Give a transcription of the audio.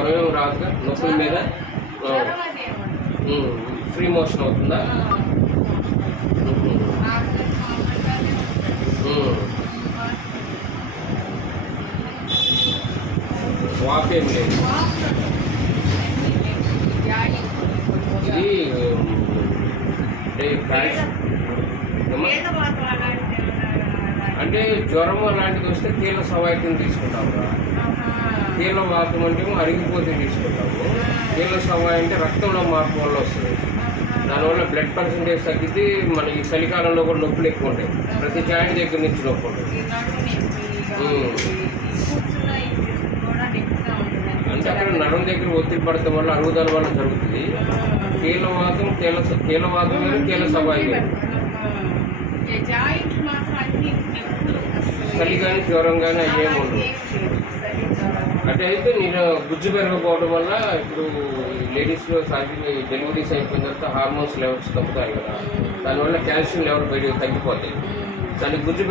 జ్వరం ఏమి రాదుగా నొప్పుల మీద ఫ్రీ మోషన్ అవుతుందా? వాక్ ఏం లేదు. ఇది అంటే జ్వరం అలాంటిది వస్తే కీళ్ళ సవాయితం తీసుకుంటాము. కీళ్ళ వాతం అంటే అరిగిపోతే తీసుకుంటాము. కీళ్ళ సవాయి అంటే రక్తంలో మార్పు వల్ల వస్తుంది. దానివల్ల బ్లడ్ పర్సంటేజ్ తగ్గితే మన ఈ చలికాలంలో కూడా నొప్పులు ఎక్కువ ఉంటాయి. ప్రతి జాయింట్ దగ్గర నుంచి నొప్పి ఉంటుంది. అంటే అక్కడ నరం దగ్గర ఒత్తిడి పడటం వల్ల అరుగుదల వల్ల జరుగుతుంది. కీళ్ళవాతం వేరు, కీళ్ళ సవాయి వేరు. చలి కానీ జ్వరం కానీ అయ్యేమి ఉండవు. అంటే అయితే నేను గుజ్జు పెరగకపోవడం వల్ల ఇప్పుడు లేడీస్లో డెలివరీస్ అయిపోయిన తర్వాత హార్మోన్స్ లెవెల్స్ తగ్గుతాయి కదా, దానివల్ల కాల్షియం లెవెల్ బయటకు తగ్గిపోతాయి. దానికి గుజ్జు